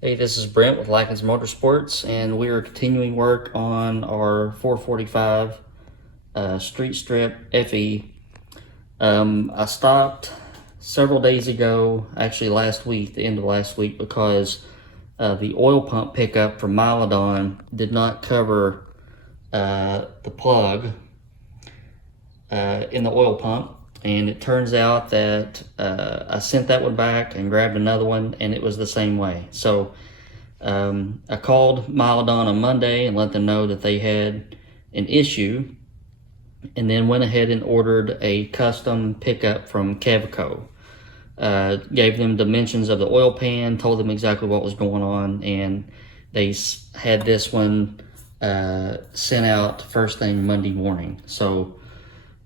Hey, this is Brent with Lykins Motorsports, and we are continuing work on our 445 Street Strip FE. I stopped several days ago, actually last week, the end of last week, because the oil pump pickup from Milodon did not cover the plug in the oil pump. And it turns out that I sent that one back and grabbed another one, and it was the same way. So I called Milodon on Monday and let them know that they had an issue, and then went ahead and ordered a custom pickup from Cavico. Gave them dimensions of the oil pan, told them exactly what was going on, and they had this one sent out first thing Monday morning. So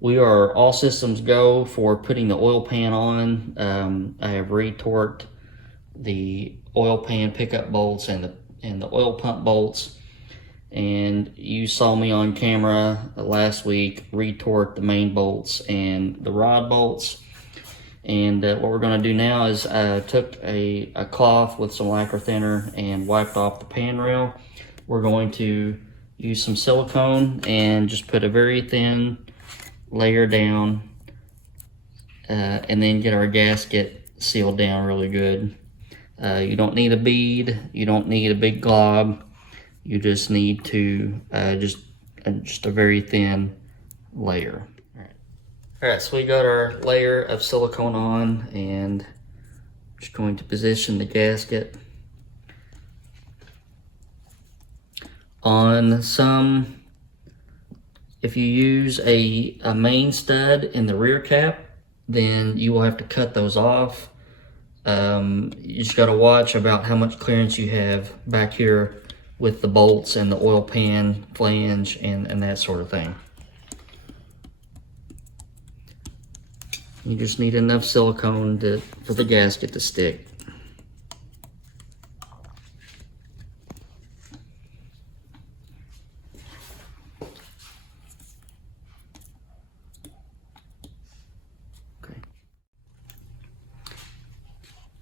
we are all systems go for putting the oil pan on. I have retorqued the oil pan pickup bolts and the oil pump bolts, and you saw me on camera last week retorque the main bolts and the rod bolts. And what we're going to do now is I took a cloth with some lycra thinner and wiped off the pan rail. We're going to use some silicone and just put a very thin layer down, and then get our gasket sealed down really good. You don't need a bead, you don't need a big glob, you just need to just a very thin layer. All right, so we got our layer of silicone on, and just going to position the gasket on some. If you use a main stud in the rear cap, then you will have to cut those off. You just got to watch about how much clearance you have back here with the bolts and the oil pan flange and that sort of thing. You just need enough silicone for the gasket to stick.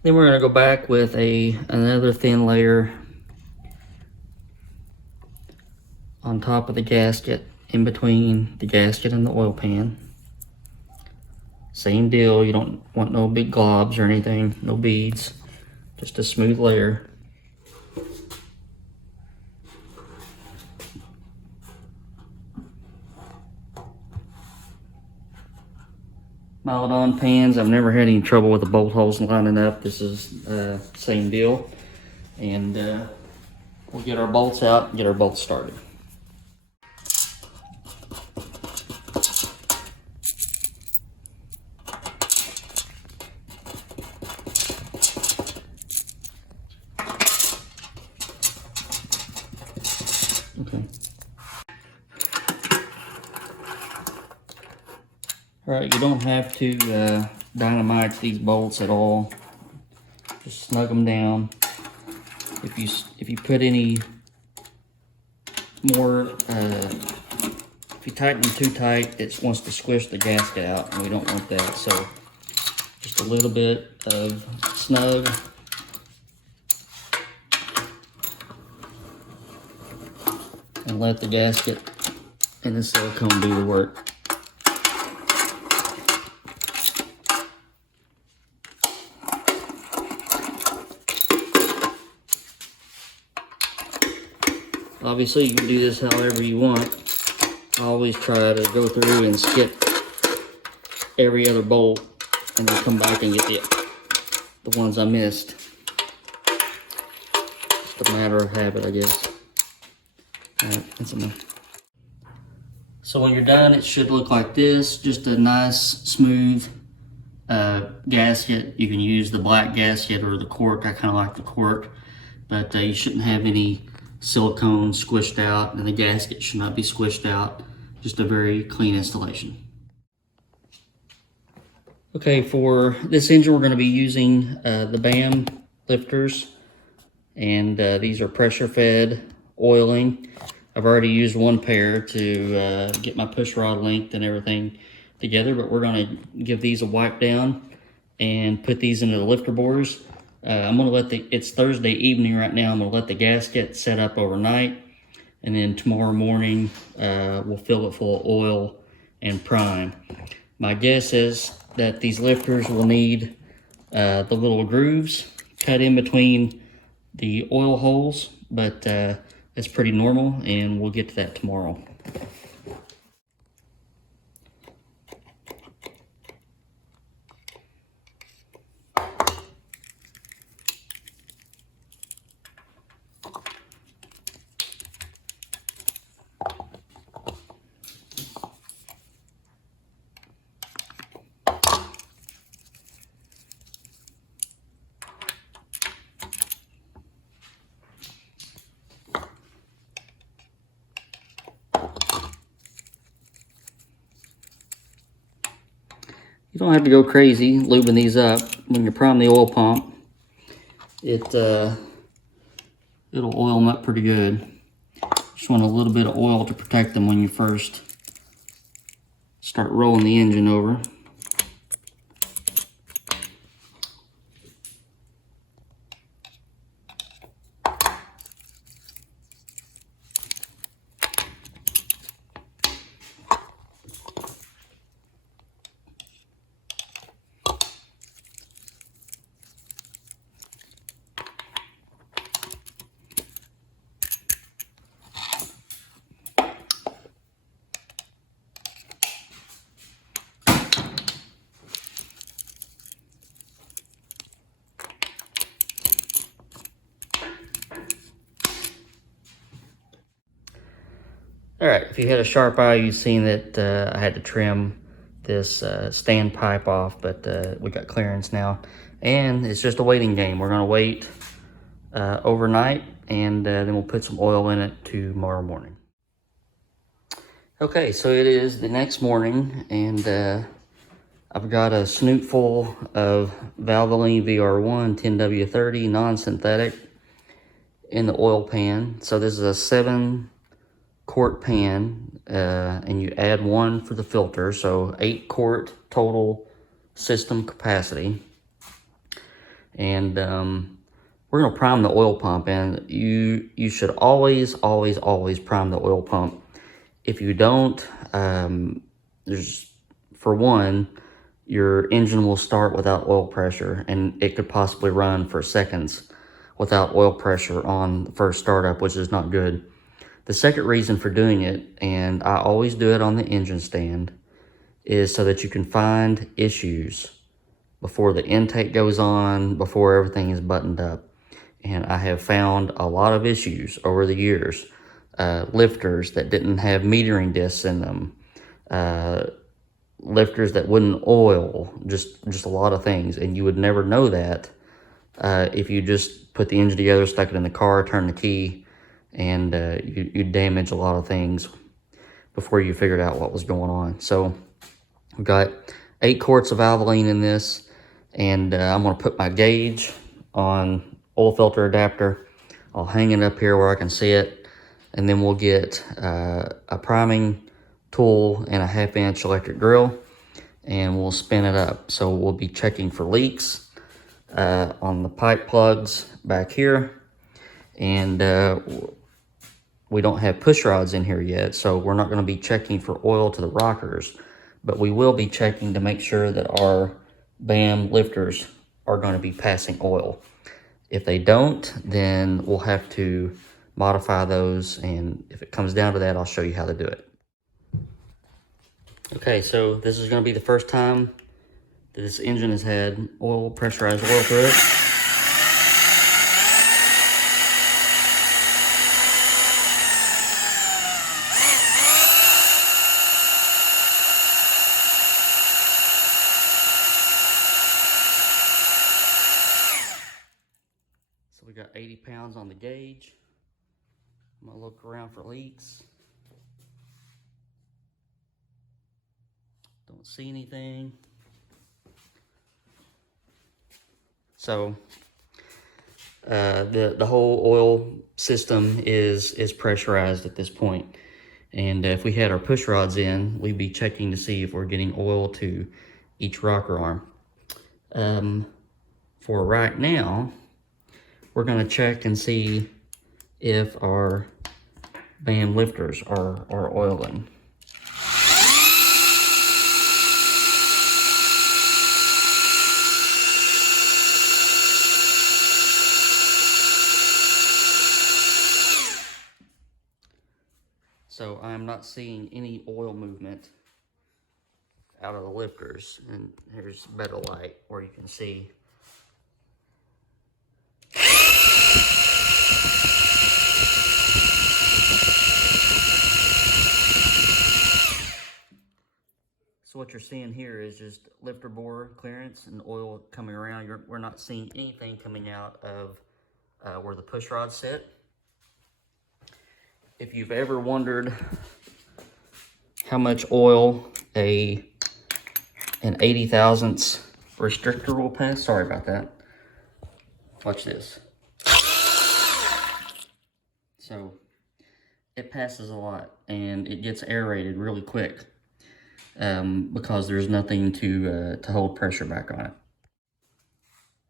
Then we're going to go back with another thin layer on top of the gasket, in between the gasket and the oil pan. Same deal, you don't want no big globs or anything, no beads, just a smooth layer. Milodon pans, I've never had any trouble with the bolt holes lining up. This is same deal. And we'll get our bolts out and get our bolts started. Okay. Alright, you don't have to dynamite these bolts at all. Just snug them down. If you put any more, if you tighten them too tight, it wants to squish the gasket out, and we don't want that. So just a little bit of snug. And let the gasket and the silicone do the work. Obviously, you can do this however you want. I always try to go through and skip every other bolt and then come back and get the ones I missed. Just a matter of habit, I guess. Alright, that's enough. So when you're done, it should look like this. Just a nice, smooth gasket. You can use the black gasket or the cork. I kind of like the cork. But you shouldn't have any silicone squished out, and the gasket should not be squished out. Just a very clean installation. Okay, for this engine we're going to be using the BAM lifters, and these are pressure fed oiling. I've already used one pair to get my push rod length and everything together, but we're going to give these a wipe down and put these into the lifter bores. I'm gonna let it's Thursday evening right now. I'm gonna let the gasket set up overnight, and then tomorrow morning we'll fill it full of oil and prime. My guess is that these lifters will need the little grooves cut in between the oil holes, but that's pretty normal, and we'll get to that tomorrow. You don't have to go crazy lubing these up. When you prime the oil pump, it'll oil them up pretty good. Just want a little bit of oil to protect them when you first start rolling the engine over. All right, if you had a sharp eye, you've seen that I had to trim this standpipe off, but we got clearance now. And it's just a waiting game. We're gonna wait overnight, and then we'll put some oil in it tomorrow morning. Okay, so it is the next morning, and I've got a snoot full of Valvoline VR1 10W30 non-synthetic in the oil pan. So this is a 7-quart pan, and you add 1 for the filter, so 8-quart total system capacity. And we're gonna prime the oil pump, and you should always prime the oil pump. If you don't, for one, your engine will start without oil pressure, and it could possibly run for seconds without oil pressure on the first startup, which is not good. The second reason for doing it, and I always do it on the engine stand, is so that you can find issues before the intake goes on, before everything is buttoned up. And I have found a lot of issues over the years. Lifters that didn't have metering discs in them, lifters that wouldn't oil, just a lot of things. And you would never know that if you just put the engine together, stuck it in the car, turned the key, and you damage a lot of things before you figured out what was going on. So we've got 8 quarts of Valvoline in this, and I'm going to put my gauge on oil filter adapter. I'll hang it up here where I can see it, and then we'll get a priming tool and a 1/2-inch electric drill, and we'll spin it up. So we'll be checking for leaks on the pipe plugs back here, and we don't have push rods in here yet, so we're not going to be checking for oil to the rockers, but we will be checking to make sure that our BAM lifters are going to be passing oil. If they don't, then we'll have to modify those, and if it comes down to that, I'll show you how to do it. Okay, so this is going to be the first time that this engine has had pressurized oil through it. So we got 80 pounds on the gauge. I'm gonna look around for leaks. Don't see anything. So the whole oil system is pressurized at this point. And if we had our push rods in, we'd be checking to see if we're getting oil to each rocker arm. for right now, we're going to check and see if our band lifters are oiling. So I'm not seeing any oil movement out of the lifters, and here's better light where you can see. So what you're seeing here is just lifter bore clearance and oil coming around. We're not seeing anything coming out of where the push rods sit. If you've ever wondered how much oil an 80 thousandths restrictor will pass, sorry about that. Watch this. So it passes a lot and it gets aerated really quick because there's nothing to hold pressure back on it.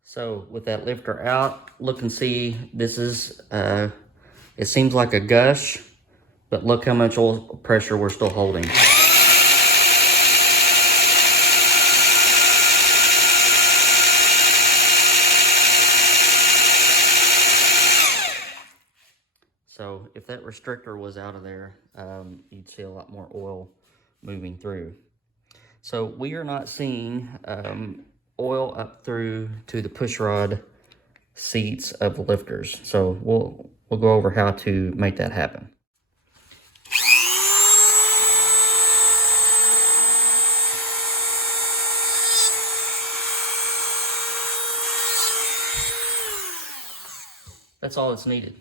So with that lifter out, look and see, this is, it seems like a gush, but look how much oil pressure we're still holding. So if that restrictor was out of there, you'd see a lot more oil moving through. So we are not seeing oil up through to the push rod seats of the lifters. So we'll go over how to make that happen. That's all that's needed.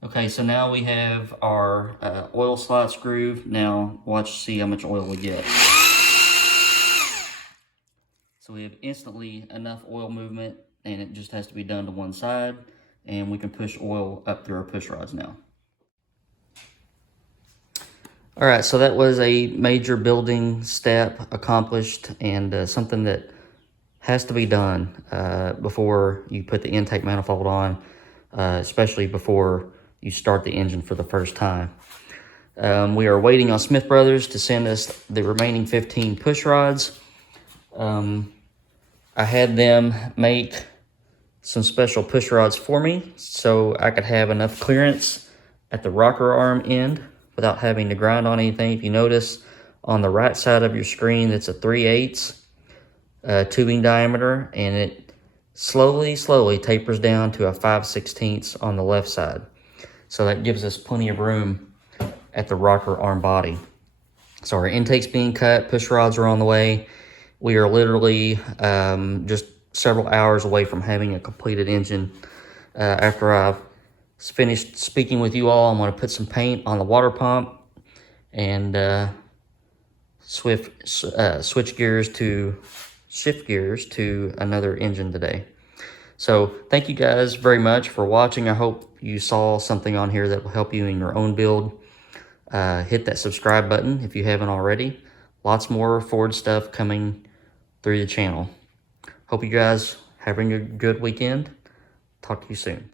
Okay, so now we have our oil slots grooved. Now watch, see how much oil we get. So we have instantly enough oil movement, and it just has to be done to one side, and we can push oil up through our push rods now. All right, so that was a major building step accomplished, and something that has to be done before you put the intake manifold on, especially before you start the engine for the first time. We are waiting on Smith Brothers to send us the remaining 15 push rods. I had them make some special push rods for me so I could have enough clearance at the rocker arm end without having to grind on anything. If you notice on the right side of your screen, it's a 3/8 tubing diameter, and it slowly tapers down to a 5/16 on the left side. So that gives us plenty of room at the rocker arm body. So our intake's being cut, push rods are on the way. We are literally just several hours away from having a completed engine. After I've finished speaking with you all, I'm going to put some paint on the water pump and shift gears to another engine today. So thank you guys very much for watching. I hope you saw something on here that will help you in your own build. Hit that subscribe button if you haven't already. Lots more Ford stuff coming through the channel. Hope you guys having a good weekend. Talk to you soon.